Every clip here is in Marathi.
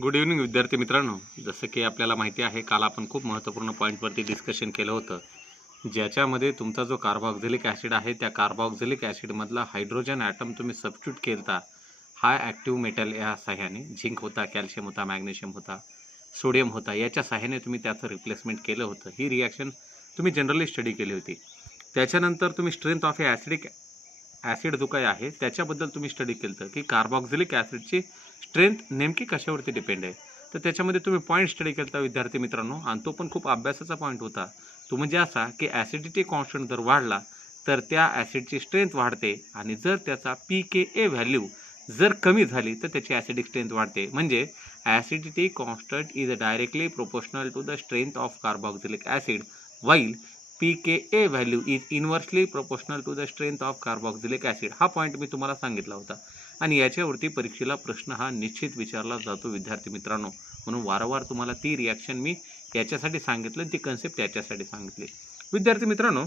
गुड इव्हनिंग विद्यार्थी मित्रांनो, जसं की आपल्याला माहिती आहे काल आपण खूप महत्त्वपूर्ण पॉईंटवरती डिस्कशन केलं होतं, ज्याच्यामध्ये तुमचा जो कार्बोक्झिलिक ॲसिड आहे त्या कार्बोक्झिलिक ॲसिडमधला हायड्रोजन ॲटम तुम्ही सबस्टिट्यूट केलता हा ॲक्टिव्ह मेटल या सहाय्याने झिंक होता, कॅल्शियम होता, मॅग्नेशियम होता, सोडियम होता, याच्या सहाय्याने तुम्ही त्याचं रिप्लेसमेंट केलं होतं. ही रिॲक्शन तुम्ही जनरली स्टडी केली होती. त्याच्यानंतर तुम्ही strength of A acidic acid जो काही आहे त्याच्याबद्दल तुम्ही स्टडी केलं होतं की कार्बोक्झिलिक ॲसिडची स्ट्रेंथ नेमकी कशावरती डिपेंड आहे. तर त्याच्यामध्ये तुम्ही पॉईंट स्टडी केला विद्यार्थी मित्रांनो, आणि तो पण खूप अभ्यासाचा पॉईंट होता. तो म्हणजे असा की ॲसिडिटी कॉन्स्टंट जर वाढला तर त्या ॲसिडची स्ट्रेंथ वाढते, आणि जर त्याचा pKa व्हॅल्यू जर कमी झाली तर त्याची ॲसिडिक स्ट्रेंथ वाढते. म्हणजे acidity constant is directly proportional to the strength of carboxylic acid, while pKa value is inversely proportional to the strength of carboxylic acid. हा पॉईंट मी तुम्हाला सांगितला होता, आणि याच्यावरती परीक्षेला प्रश्न हा निश्चित विचारला जातो विद्यार्थी मित्रांनो. म्हणून वारंवार तुम्हाला ती रिॲक्शन मी याच्यासाठी सांगितलं, ती कन्सेप्ट याच्यासाठी सांगितली विद्यार्थी मित्रांनो.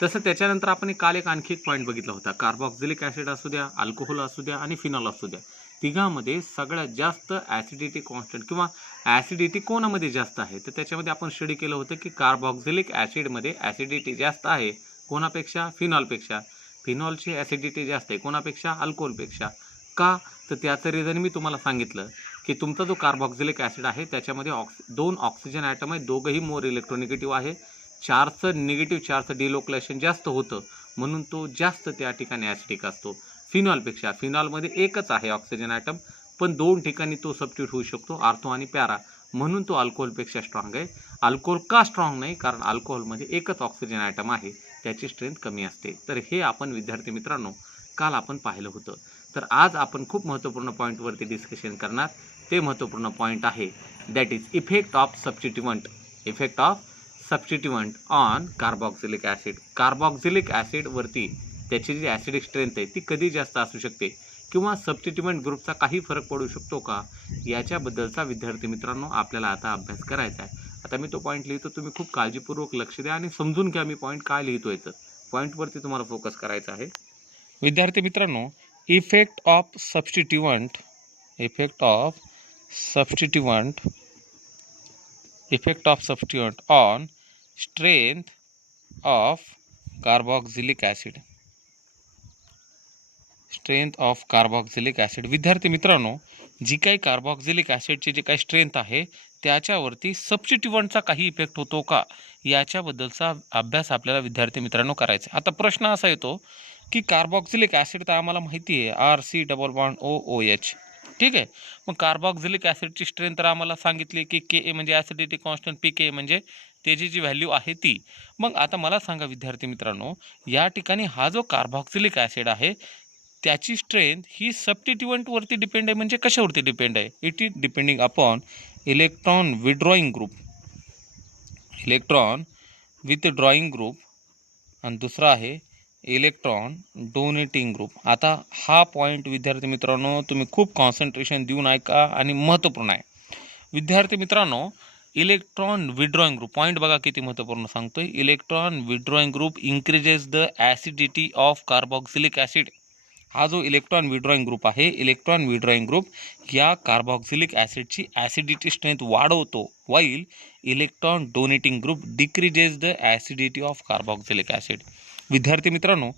तसं त्याच्यानंतर आपण काल आणखी एक पॉईंट बघितला होता. कार्बोक्झिलिक ॲसिड असू द्या, अल्कोहोल असू द्या आणि फिनॉल असू द्या, तिघामध्ये सगळ्यात जास्त ॲसिडिटी कॉन्स्टंट किंवा ॲसिडिटी कोणामध्ये जास्त आहे, तर त्याच्यामध्ये आपण स्टडी केलं होतं की कार्बोक्झिलिक ॲसिडमध्ये ॲसिडिटी जास्त आहे कोणापेक्षा? फिनॉलपेक्षा. फिनॉलची ॲसिडिटी जास्त आहे कोणापेक्षा? अल्कोहोलपेक्षा. का? तर त्याचं रिझन मी तुम्हाला सांगितलं की तुमचा जो कार्बोक्झिलिक ॲसिड आहे त्याच्यामध्ये दोन ऑक्सिजन ॲटम आहे, दोघंही मोर इलेक्ट्रोनिगेटिव्ह आहे. चार्जचं निगेटिव्ह चार्जचं डिलोक्युलेशन जास्त होतं, म्हणून तो जास्त त्या ठिकाणी ॲसिडिक असतो फिनॉलपेक्षा. फिनॉलमध्ये एकच आहे ऑक्सिजन ॲटम, पण दोन ठिकाणी तो सबस्टिट्यूट होऊ शकतो, आर्थो आणि पॅरा, म्हणून तो अल्कोहोलपेक्षा स्ट्रॉंग आहे. अल्कोहोल का स्ट्रॉंग नाही? कारण अल्कोहोलमध्ये एकच ऑक्सिजन ॲटम आहे, त्याची स्ट्रेंथ कमी असते. तर हे आपण विद्यार्थी मित्रांनो काल आपण पाहिलं होतं. तर आज आपण खूप महत्त्वपूर्ण पॉईंटवरती डिस्कशन करणार. ते महत्त्वपूर्ण पॉईंट आहे that is effect of substituent. Effect of substituent on carboxylic acid. Carboxylic ॲसिडवरती त्याची जी ॲसिडिक स्ट्रेंथ आहे ती कधी जास्त असू शकते, किंवा सबस्टिट्यूवंट ग्रुपचा काही फरक पडू शकतो का, याच्याबद्दलचा विद्यार्थी मित्रांनो आपल्याला आता अभ्यास करायचा आहे. आता मी तो पॉईंट लिहितो, तुम्ही खूप काळजीपूर्वक लक्ष द्या आणि समजून घ्या मी पॉईंट काय लिहितोय. तर पॉईंटवरती तुम्हाला फोकस करायचा आहे विद्यार्थी मित्रांनो. Effect of substituent, effect of substituent, effect of substituent on strength of carboxylic acid. Strength of carboxylic acid. विद्यार्थी मित्रांनो, जी काही कार्बोक्झिलिक ॲसिडची जी काही स्ट्रेंथ आहे त्याच्यावरती सबस्टिट्यूवंटचा काही इफेक्ट होतो का, याच्याबद्दलचा अभ्यास आपल्याला विद्यार्थी मित्रांनो करायचा. आता प्रश्न असा येतो की कार्बोक्झिलिक ॲसिड तर आम्हाला माहिती आहे RC+OOH, ठीक आहे. मग कार्बोक्झिलिक ॲसिडची स्ट्रेंथ तर आम्हाला सांगितली की Ka म्हणजे ॲसिडिटी कॉन्स्टंट, pKa म्हणजे त्याची जी व्हॅल्यू आहे ती. मग आता मला सांगा विद्यार्थी मित्रांनो, या ठिकाणी हा जो कार्बोक्झिलिक ॲसिड आहे त्याची स्ट्रेंथ ही सबस्टिट्यूवंटवरती डिपेंड आहे. म्हणजे कशावरती डिपेंड आहे? It is depending upon electron withdrawing group, electron withdrawing group, आणि दुसरा आहे इलेक्ट्रॉन डोनेटिंग ग्रुप. आता हा पॉईंट विद्यार्थी मित्रांनो तुम्ही खूप कॉन्सन्ट्रेशन देऊन ऐका आणि महत्त्वपूर्ण आहे विद्यार्थी मित्रांनो. इलेक्ट्रॉन विथड्रॉईंग ग्रुप पॉईंट बघा किती महत्त्वपूर्ण सांगतोय. Electron withdrawing group increases the acidity of carboxylic acid. हा जो इलेक्ट्रॉन विथड्रॉईंग ग्रुप आहे, इलेक्ट्रॉन विथड्रॉईंग ग्रुप या कार्बोक्झिलिक ॲसिडची ॲसिडिटी स्ट्रेंथ वाढवतो, while electron donating group decreases the acidity of carboxylic acid. विद्यार्थी मित्रांनो,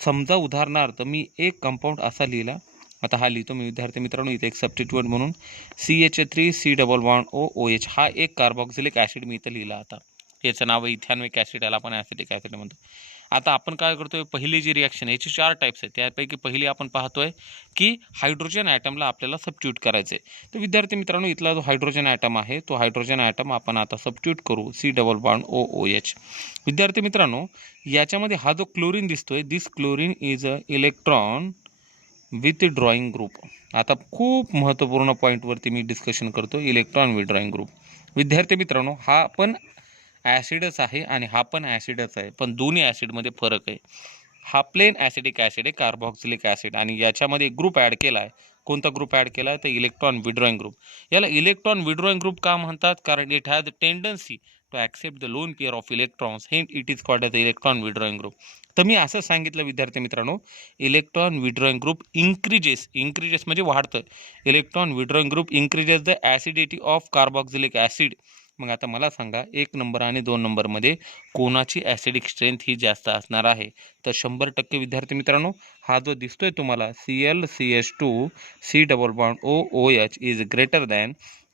समजा उदाहरणार्थ मी एक कंपाऊंड असा लिहिला, आता हा लिहितो मी विद्यार्थी मित्रांनो इथे एक सबस्टिट्यूएंट म्हणून CH3C+OOH हा एक कार्बोक्झिलिक ॲसिड मी इथं लिहिला. आता याचं नाव आहे इथॅनोइक ॲसिड, याला आपण ॲसिटिक ॲसिड म्हणतो. आता आपण काय करतोय, पहिली जी रिॲक्शन आहे याची 4 टाईप्स आहेत. त्यापैकी पहिली आपण पाहतोय की हायड्रोजन ॲटमला आपल्याला सबस्टिट्यूट करायचं आहे. तर विद्यार्थी मित्रांनो इथला जो हायड्रोजन ॲटम आहे तो हायड्रोजन ॲटम आपण आता सबस्टिट्यूट करू C+OOH. विद्यार्थी मित्रांनो, याच्यामध्ये हा जो क्लोरीन दिसतोय, this chlorine is a electron withdrawing group. आता खूप महत्त्वपूर्ण पॉईंटवरती मी डिस्कशन करतो, इलेक्ट्रॉन विथड्रॉईंग ग्रुप. विद्यार्थी मित्रांनो, हा पण ॲसिडच आहे आणि हा पण ॲसिडच आहे, पण दोन्ही ॲसिडमध्ये फरक आहे. हा प्लेन ॲसिडिक ॲसिड आहे कार्बोक्झिलिक ॲसिड, आणि याच्यामध्ये ग्रुप ॲड केला आहे. कोणता ग्रुप ॲड केला आहे? तर इलेक्ट्रॉन विथड्रॉईंग ग्रुप. याला इलेक्ट्रॉन विथड्रॉईंग ग्रुप का म्हणतात? कारण it has tendency to accept the lone pair of electrons hence it is called as the electron withdrawing group. तर मी असं सांगितलं विद्यार्थी मित्रांनो, इलेक्ट्रॉन विड्रॉइंग ग्रुप इंक्रीजेस म्हणजे वाढतं. Electron withdrawing group increases the acidity of carboxylic acid. मग आता मला सांगा 1 नंबर आणि 2 नंबरमध्ये कोणाची ॲसिडिक स्ट्रेंथ ही जास्त असणार आहे? तर 100% विद्यार्थी मित्रांनो, हा जो दिसतोय तुम्हाला ClCH2 C double bond OOH is greater than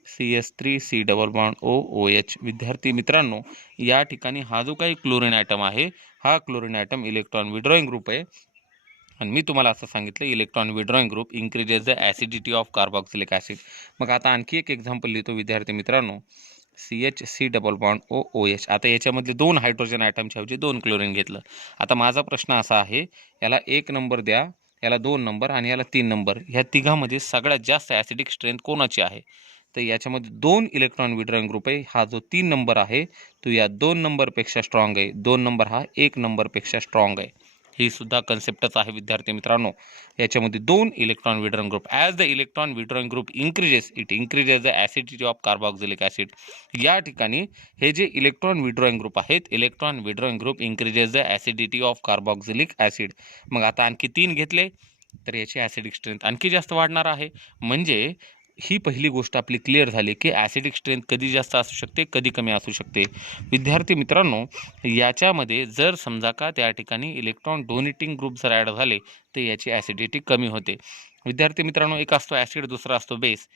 CH3 C double bond OOH. विद्यार्थी मित्रांनो, या ठिकाणी हा जो काही क्लोरीन ॲटम आहे, हा chlorine atom electron withdrawing group आहे. आणि मी तुम्हाला असं सांगितलं electron withdrawing group increases the acidity of carboxylic acid. मग आता आणखी एक एक्झाम्पल लिहितो विद्यार्थी मित्रांनो, CH3 डबल बॉन्ड OOH. आता याच्यामधले 2 हायड्रोजन ॲटमच्या ऐवजी 2 क्लोरीन घेतलं. आता माझा प्रश्न असा आहे, याला 1 नंबर द्या, याला 2 नंबर आणि याला 3 नंबर. ह्या तिघामध्ये सगळ्यात जास्त ॲसिडिक स्ट्रेंथ कोणाची आहे? तर याच्यामध्ये 2 इलेक्ट्रॉन विड्रॉइंग ग्रुप आहे. हा जो 3 नंबर आहे तो या 2 नंबरपेक्षा स्ट्रॉंग आहे. 2 नंबर हा 1 नंबरपेक्षा स्ट्रॉंग आहे. ही सुद्धा कन्सेप्टच आहे विद्यार्थी मित्रांनो. याच्यामध्ये 2 electron withdrawing group. As the electron withdrawing group increases it increases the acidity of carboxylic acid. या ठिकाणी हे जे इलेक्ट्रॉन विड्रॉइंग ग्रुप आहेत, electron withdrawing group increases the acidity of carboxylic acid. मग आता आणखी 3 घेतले तर याची ॲसिडिक स्ट्रेंथ आणखी जास्त वाढणार आहे. म्हणजे ही पहिली गोष्ट आपली क्लिअर झाली की ॲसिडिक स्ट्रेंथ कधी जास्त असू शकते, कधी कमी असू शकते. विद्यार्थी मित्रांनो, याच्यामध्ये जर समजा का त्या ठिकाणी इलेक्ट्रॉन डोनेटिंग ग्रुप जर ॲड झाले तर याची ॲसिडिटी कमी होते. विद्यार्थी मित्रांनो, एक असतो ॲसिड, दुसरा असतो बेस.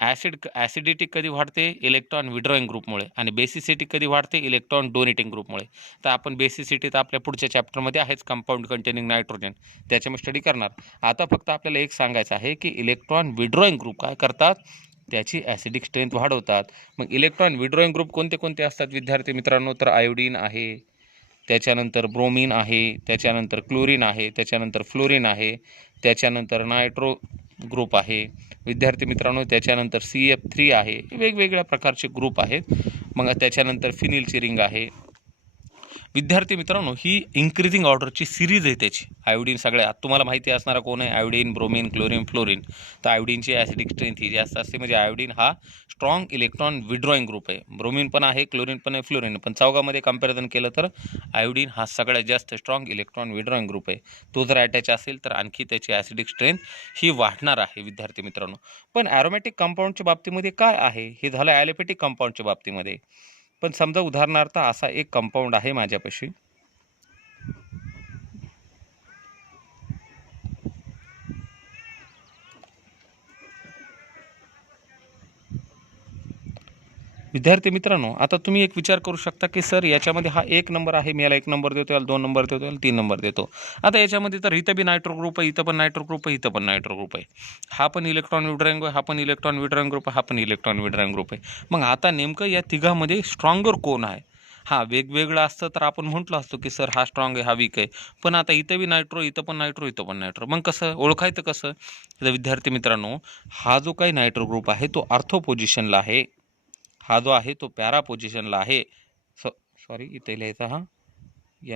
ॲसिडिटी कधी वाढते? इलेक्ट्रॉन विड्रॉइंग ग्रुपमुळे. आणि बेसिसिटी कधी वाढते? इलेक्ट्रॉन डोनेटिंग ग्रुपमुळे. तर आपण बेसिसिटी तर आपल्या पुढच्या चॅप्टरमध्ये आहेच, कंपाऊंड कंटेनिंग नायट्रोजन, त्याच्यामध्ये स्टडी करणार. आता फक्त आपल्याला एक सांगायचं आहे की इलेक्ट्रॉन विड्रॉइंग ग्रुप काय करतात? त्याची ॲसिडिक स्ट्रेंथ वाढवतात. मग इलेक्ट्रॉन विड्रॉइंग ग्रुप कोणते कोणते असतात विद्यार्थी मित्रांनो? तर आयोडीन आहे, त्याच्यानंतर ब्रोमीन आहे, त्याच्यानंतर क्लोरीन आहे, त्याच्यानंतर फ्लोरीन आहे, त्याच्यानंतर नायट्रो ग्रुप आहे. विद्यार्थी मित्रांनो, त्याच्यानंतर CF3 आहे. वेगवेगळ्या प्रकारचे ग्रुप आहेत. मग त्याच्यानंतर फिनिलची रिंग आहे. विद्यार्थी मित्रांनो, ही इन्क्रीजिंग ऑर्डरची सिरीज आहे त्याची. आयोडीन सगळ्यात तुम्हाला माहिती असणारा कोण आहे? Iodine, bromine, chlorine, fluorine. तर आयोडीनची ॲसिडिक स्ट्रेंथ ही जास्त असते. म्हणजे आयोडीन हा स्ट्रॉंग इलेक्ट्रॉन विड्रॉइंग ग्रुप आहे. ब्रोमीन पण आहे, क्लोरीन पण आहे, फ्लोरीन पण. चौघामध्ये कंपॅरिझन केलं तर आयोडीन हा सगळ्यात जास्त स्ट्रॉंग इलेक्ट्रॉन विड्रॉइंग ग्रुप आहे. तो जर अटॅच असेल तर आणखी त्याची ॲसिडिक स्ट्रेंथ ही वाढणार आहे विद्यार्थी मित्रांनो. पण ॲरोमॅटिक कंपाऊंडच्या बाबतीमध्ये काय आहे? हे झालं ॲलोपॅथिक कंपाऊंडच्या बाबतीमध्ये. पण समजा उदाहरणार्थ असा एक कंपाऊंड आहे माझ्यापाशी, विद्यार्थी मित्रांनो, आता तुम्ही एक विचार करू शकता की सर याच्यामध्ये हा 1 नंबर आहे, मी याला 1 नंबर देतो, याला 2 नंबर देतो, याला 3 नंबर देतो. आता याच्यामध्ये तर इथं बी नायट्रो ग्रुप आहे, इथं पण नायट्रो ग्रुप आहे, इथं पण नायट्रो ग्रुप आहे. हा पण इलेक्ट्रॉन विड्रॉइंग आहे, हा पण इलेक्ट्रॉन विड्रॉइंग ग्रुप आहे, हा पण इलेक्ट्रॉन विड्रॉइंग ग्रुप आहे. मग आता नेमकं या तिघामध्ये स्ट्रॉंगर कोण आहे? हा वेगवेगळं असतं तर आपण म्हटलं असतो की सर हा स्ट्रॉंग आहे, हा वीक आहे. पण आता इथं बी नायट्रो, इथं पण नायट्रो, इथं पण नायट्रो. मग कसं ओळखायचं कसं? तर विद्यार्थी मित्रांनो, हा जो काही नायट्रो ग्रुप आहे तो ऑर्थो पोझिशनला आहे. हा जो आहे तो पॅरा पोझिशनला आहे. सॉरी इथे लिहायचा हा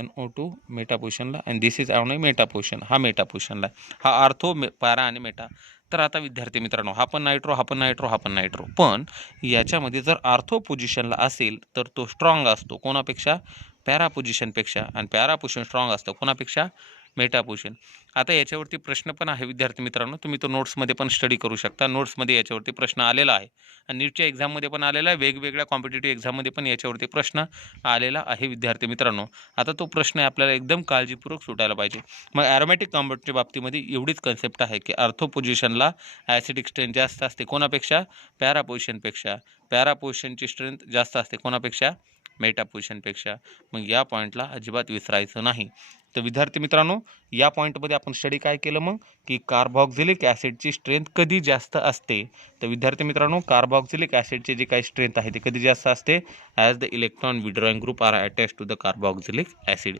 NO2 मेटा पोझिशनला आणि दिस इज मेटा पोझिशन. हा मेटा पोझिशनला आहे. हा आर्थो, पॅरा आणि मेटा. तर आता विद्यार्थी मित्रांनो, हा पण नायट्रो, हा पण नायट्रो, हा पण नायट्रो. पण याच्यामध्ये जर आर्थो पोझिशनला असेल तर तो स्ट्रॉंग असतो कोणापेक्षा? पॅरा पोझिशनपेक्षा. आणि पॅरा पोझिशन स्ट्रॉंग असतं कोणापेक्षा? Meta position. आता याच्यावरती प्रश्न पण आहे विद्यार्थी मित्रांनो, तुम्ही तो नोट्समध्ये पण स्टडी करू शकता. नोट्समध्ये याच्यावरती प्रश्न आलेला आहे आणि नीटच्या एक्झाममध्ये पण आलेला आहे, वेगवेगळ्या कॉम्पिटेटिव्ह एक्झाममध्ये पण याच्यावरती प्रश्न आलेला आहे विद्यार्थी मित्रांनो. आता तो प्रश्न आपल्याला एकदम काळजीपूर्वक सुटायला पाहिजे. मग ॲरोमॅटिक कंपाऊंडच्या बाबतीमध्ये एवढीच कन्सेप्ट आहे की आर्थो पोझिशनला ॲसिडिक स्ट्रेंथ जास्त असते कोणापेक्षा? पॅरा पोझिशनपेक्षा. पॅरा पोझिशनची स्ट्रेंथ जास्त असते कोणापेक्षा? मेटा पोझिशनपेक्षा. मग या पॉईंटला अजिबात विसरायचं नाही. तर विद्यार्थी मित्रांनो, या पॉईंटमध्ये आपण स्टडी काय केलं मग की कार्बॉक्झिलिक ॲसिडची स्ट्रेंथ कधी जास्त असते? तर विद्यार्थी मित्रांनो, कार्बॉक्झिलिक ॲसिडची जी काही स्ट्रेंथ आहे ती कधी जास्त असते? As the electron withdrawing group are attach to the carboxylic acid.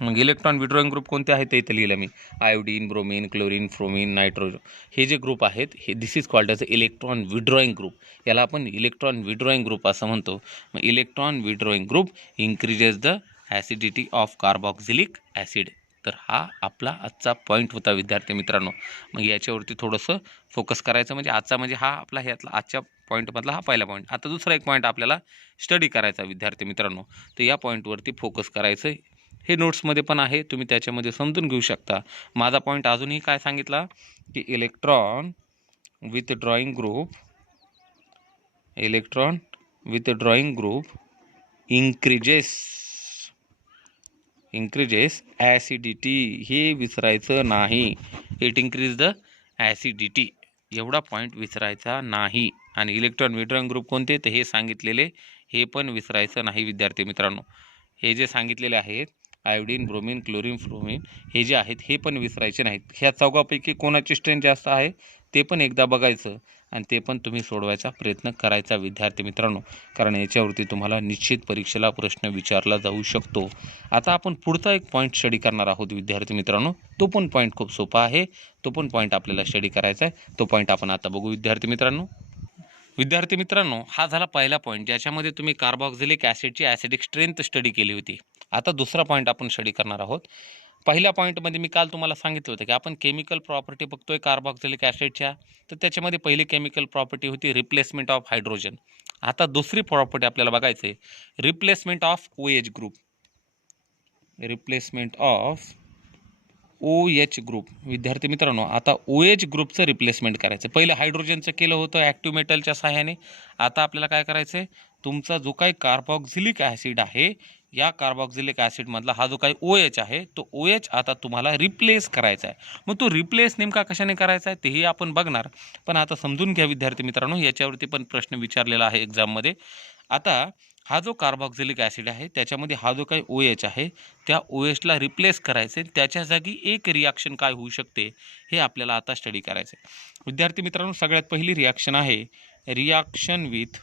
मग इलेक्ट्रॉन विड्रॉइंग ग्रुप कोणते आहेत ते इथं लिहिलं मी. आयोडीन, ब्रोमीन, क्लोरीन, फ्रोमीन, नायट्रोजन. हे जे ग्रुप आहेत हे this is called as electron withdrawing group. याला आपण इलेक्ट्रॉन विड्रॉइंग ग्रुप असं म्हणतो. मग electron withdrawing group increases the acidity of carboxylic acid. तर हा आपला आजचा पॉईंट होता विद्यार्थी मित्रांनो. मग याच्यावरती थोडंसं फोकस करायचं, म्हणजे आजचा म्हणजे हा आपला ह्यातला आजच्या पॉईंटमधला हा पहिला पॉईंट. आता दुसरा एक पॉईंट आपल्याला स्टडी करायचा विद्यार्थी मित्रांनो, तर या पॉईंटवरती फोकस करायचं. हे नोट्समध्ये पण आहे, तुम्ही त्याच्यामध्ये समजून घेऊ शकता. माझा पॉईंट अजूनही काय सांगितला की electron with drawing group increases acidity. हे विसरायचं नाही. इट इन्क्रीज द ॲसिडिटी, एवढा पॉईंट विसरायचा नाही. आणि इलेक्ट्रॉन विड्रॉइंग ग्रुप कोणते तर हे सांगितलेले, हे पण विसरायचं नाही विद्यार्थी मित्रांनो. हे जे सांगितलेले आहेत आयोडीन, ब्रोमीन, क्लोरीन, फ्लोरीन, हे जे आहेत हे पण विसरायचे नाहीत. ह्या चौघापैकी कोणाची स्ट्रेंथ जास्त आहे ते पण एकदा बघायचं आणि ते पण तुम्ही सोडवायचा प्रयत्न करायचा विद्यार्थी मित्रांनो, कारण याच्यावरती तुम्हाला निश्चित परीक्षेला प्रश्न विचारला जाऊ शकतो. आता आपण पुढचा एक पॉईंट स्टडी करणार आहोत विद्यार्थी मित्रांनो. तो पण पॉईंट खूप सोपा आहे, तो पण पॉईंट आपल्याला स्टडी करायचा आहे. तो पॉईंट आपण आता बघू विद्यार्थी मित्रांनो. हा झाला पहिला पॉईंट, ज्याच्यामध्ये तुम्ही कार्बोक्सिलिक ॲसिडची ॲसिडिक स्ट्रेंथ स्टडी केली होती. आता दुसरा पॉईंट आपण स्टडी करणार आहोत. पहिल्या पॉईंटमध्ये मी काल तुम्हाला सांगितलं होतं की आपण केमिकल प्रॉपर्टी बघतोय कार्बोक्सिलिक ॲसिडच्या, तर त्याच्यामध्ये पहिली केमिकल प्रॉपर्टी होती रिप्लेसमेंट ऑफ हायड्रोजन. आता दुसरी प्रॉपर्टी आपल्याला बघायचं आहे, replacement of OH group. Replacement of OH group. विद्यार्थी मित्रांनो, आता OH ग्रुपचं रिप्लेसमेंट करायचं. पहिलं हायड्रोजनचं केलं होतं ॲक्टिव्ह मेटलच्या सहाय्याने. आता आपल्याला काय करायचं आहे, तुमचा जो काही कार्बोक्सिलिक ॲसिड आहे, या कार्बोक्सिलिक ॲसिडमधला हा जो काही OH आहे, तो OH आता तुम्हाला रिप्लेस करायचा आहे. मग तो रिप्लेस नेमका कशाने करायचा आहे तेही आपण बघणार. पण आता समजून घ्या विद्यार्थी मित्रांनो, याच्यावरती पण प्रश्न विचारलेला आहे एक्झाममध्ये. आता हा जो कार्बोक्सिलिक ॲसिड आहे त्याच्यामध्ये हा जो काही OH आहे, त्या OHला रिप्लेस करायचे, त्याच्या जागी एक रिॲक्शन काय होऊ शकते हे आपल्याला आता स्टडी करायचं आहे. विद्यार्थी मित्रांनो, सगळ्यात पहिली रिॲक्शन आहे रिॲक्शन विथ,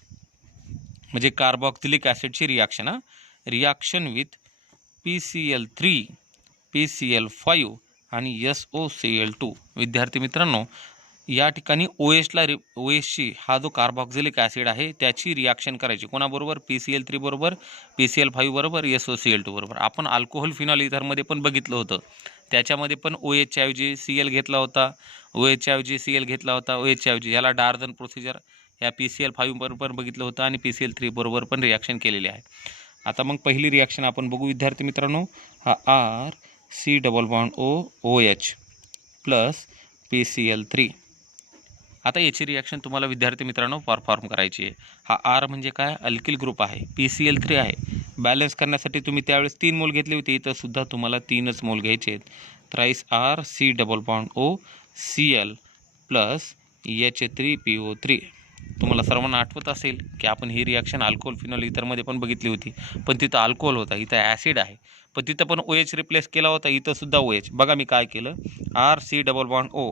म्हणजे कार्बोक्सिलिक ॲसिडची reaction. Reaction with PCl3, PCl5 आणि SOCl2. विद्यार्थी मित्रांनो, या ठिकाणी OHची हा जो कार्बोक्सिलिक ॲसिड आहे त्याची रिॲक्शन करायची कोणाबरोबर, PCl3 बरोबर, PCl5 बरोबर, SOCl2 बरोबर. आपण अल्कोहोल फिनॉल इथरमध्ये पण बघितलं होतं, त्याच्यामध्ये पण OHच्या ऐवजी Cl घेतला होता, OHच्या ऐवजी Cl घेतला होता, OHच्या ऐवजी. याला डार्झन प्रोसिजर या PCl5 बरोबर बघितलं होतं आणि PCl3 बरोबर पण रिॲक्शन केलेली आहे. आता मग पहिली रिॲक्शन आपण बघू विद्यार्थी मित्रांनो. हा RC≡OH प्लस PCl3. आता याची रिॲक्शन तुम्हाला विद्यार्थी मित्रांनो परफॉर्म करायची आहे. हा R म्हणजे काय, अल्किल ग्रुप आहे, PCl3 आहे. बॅलन्स करण्यासाठी तुम्ही त्यावेळेस 3 मोल घेतले होते, इथं सुद्धा तुम्हाला 3च मोल घ्यायचे आहेत. Thrice RC≡OCl plus H3PO3. तुम्हाला सर्वांना आठवत असेल की आपण ही रिॲक्शन अल्कोहोल फिनॉल इथरमध्ये पण बघितली होती, पण तिथं अल्कोहोल होता, इथं ॲसिड आहे, पण तिथं पण OH रिप्लेस केला होता, इथं सुद्धा OH. बघा मी काय केलं, RC≡O.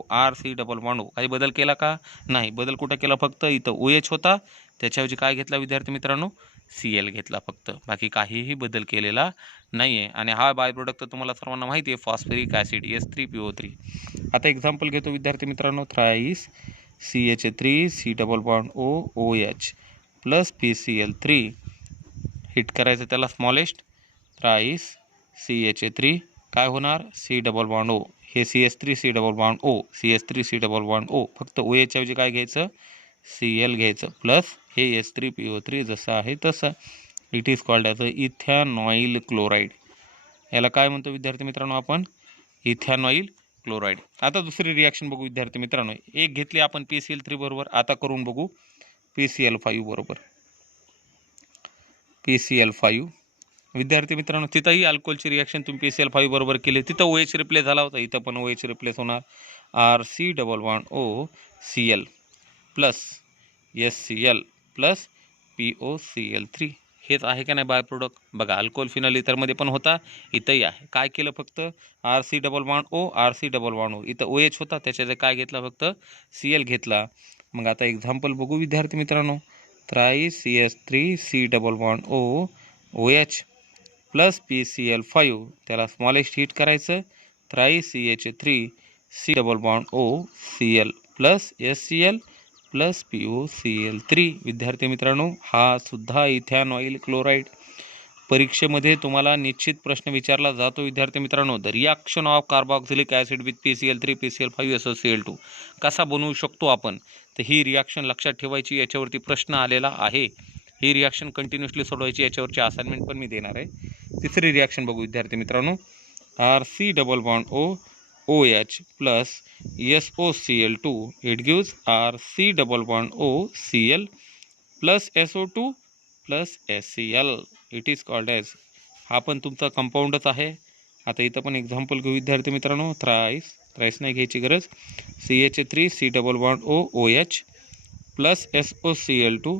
काही बदल केला का, नाही. बदल कुठं केला, फक्त इथं OH होता, त्याच्याऐवजी काय घेतला विद्यार्थी मित्रांनो, Cl घेतला फक्त, बाकी काहीही बदल केलेला नाही आहे. आणि हा बाय प्रोडक्ट तर तुम्हाला सर्वांना माहिती आहे, फॉस्फरिक ॲसिड H3PO3. आता एक्झाम्पल घेतो विद्यार्थी मित्रांनो. Thrice CH3C≡OOH plus PCl3. Hit करायचं त्याला स्मॉलेस्ट. थ्राईस CH3 काय होणार, C≡O. हे CH3C≡O, CH3C≡O. फक्त OH ऐवजी काय घ्यायचं, Cl घ्यायचं, प्लस हे H3PO3 जसं आहे तसं. It is called as a ethanoyl chloride. याला काय म्हणतो विद्यार्थी मित्रांनो आपण, इथॅनॉइल क्लोराईड. आता दुसरी रिॲक्शन बघू विद्यार्थी मित्रांनो. एक घेतली आपण PCl3 बरोबर, आता करून बघू PCl5 बरोबर. PCl5 विद्यार्थी मित्रांनो, तिथंही अल्कोहोलची रिॲक्शन तुम्ही PCl5 बरोबर केली, तिथं OH रिप्लेस झाला होता, इथं पण OH रिप्लेस होणार. RC≡OCl plus SCl plus POCl3. हेच आहे का नाही बाय प्रोडक्ट. बघा अल्कोहोल फिनॉल इथरमध्ये पण होता, इथंही आहे. काय केलं, फक्त RC≡O. इथं OH होता, त्याच्यात काय घेतला, फक्त Cl घेतला. मग आता एक्झाम्पल बघू विद्यार्थी मित्रांनो. थ्राईस CH3C≡OOH प्लस PCl5, त्याला स्मॉलेस्ट हिट करायचं. Thrice CH3C≡OCl plus SCl plus POCl3. विद्यार्थी मित्रांनो, हा सुद्धा इथॅनॉइल क्लोराईड. परीक्षेमध्ये तुम्हाला निश्चित प्रश्न विचारला जातो विद्यार्थी मित्रांनो. The reaction of carboxylic acid with PCl3 PCl5 SOCl2 कसा बनवू शकतो आपण, तर ही रिॲक्शन लक्षात ठेवायची. याच्यावरती प्रश्न आलेला आहे. ही रिॲक्शन कंटिन्युअसली सोडवायची. याच्यावरची असाइनमेंट पण मी देणार आहे. तिसरी रिॲक्शन बघू विद्यार्थी मित्रांनो. RC double bond OH plus SOCl2 it gives RC double bond OCl plus SO2 plus HCl. It is called as, हा पण तुमचा कंपाऊंडच आहे. आता इथं पण एक्झाम्पल घेऊ विद्यार्थी मित्रांनो. थ्राईस नाही घ्यायची गरज. CH3 C double bond OH plus SOCl2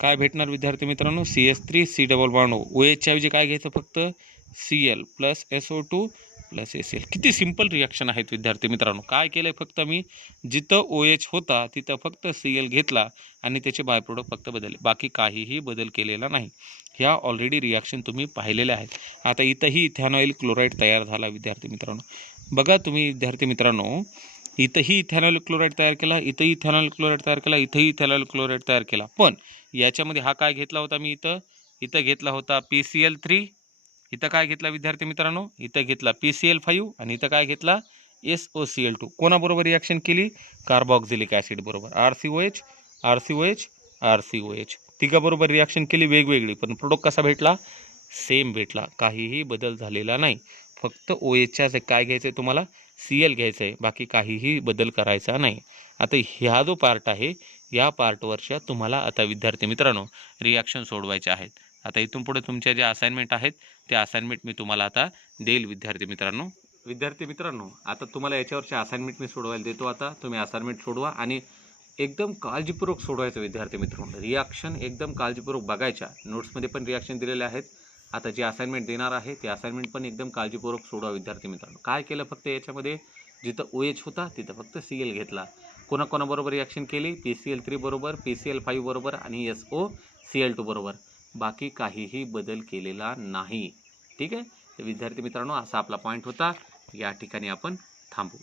काय भेटणार विद्यार्थी मित्रांनो. CH3 C double bond OH ऐवजी काय घ्यायचं, फक्त Cl plus SO2 plus HCl. किती सिंपल रिॲक्शन आहेत विद्यार्थी मित्रांनो. काय केलं आहे, फक्त मी जिथं OH होता तिथं फक्त Cl घेतला आणि त्याचे बाय प्रोडक्ट फक्त बदलले, बाकी काहीही बदल केलेला नाही. ह्या ऑलरेडी रिॲक्शन तुम्ही पाहिलेल्या आहेत. आता इथंही इथॅनॉइल क्लोराईड तयार झाला विद्यार्थी मित्रांनो. बघा तुम्ही विद्यार्थी मित्रांनो, इथंही इथॅनॉइल क्लोराईड तयार केला, इथंही इथॅनॉइल क्लोराईड तयार केला, इथंही इथॅनॉइल क्लोराईड तयार केला. पण याच्यामध्ये हा काय घेतला होता मी, इथं घेतला होता PCl3, इथं काय घेतला विद्यार्थी मित्रांनो, इथं घेतला PCl5 आणि इथं काय घेतला SOCl2. कोणाबरोबर रिॲक्शन केली, कार्बोक्सिलिक ॲसिड बरोबर. RCOH RCOH RCOH तिघाबरोबर रिॲक्शन केली वेगवेगळी, पण प्रोडक्ट कसा भेटला, सेम भेटला. काहीही बदल झालेला नाही. फक्त OHच्याच काय घ्यायचं आहे तुम्हाला, Cl घ्यायचं आहे, बाकी काहीही बदल करायचा नाही. आता ह्या जो पार्ट आहे या पार्टवरच्या तुम्हाला आता विद्यार्थी मित्रांनो रिॲक्शन सोडवायचे आहेत. आता इथून पुढे तुमच्या ज्या असाइनमेंट आहेत त्या असाइनमेंट मी तुम्हाला आता देईल विद्यार्थी मित्रांनो. आता तुम्हाला याच्यावरची असाइनमेंट मी सोडवायला देतो. आता तुम्ही असाइनमेंट सोडवा आणि एकदम काळजीपूर्वक सोडवायचं विद्यार्थी मित्रांनो. रिॲक्शन एकदम काळजीपूर्वक बघायच्या. नोट्समध्ये पण रिॲक्शन दिलेले आहेत. आता जी असाइनमेंट देणार आहे ते असाइनमेंट पण एकदम काळजीपूर्वक सोडवा विद्यार्थी मित्रांनो. काय केलं, फक्त याच्यामध्ये जिथं OH होता तिथं फक्त Cl घेतला. कोणाकोणाबरोबर रिॲक्शन केली, PCl3 बरोबर, PCl5 बरोबर आणि SOCl2 बरोबर. बाकी काहीही बदल केलेला नाही. ठीक आहे. तर विद्यार्थी मित्रांनो असा आपला पॉईंट होता. या ठिकाणी आपण थांबू.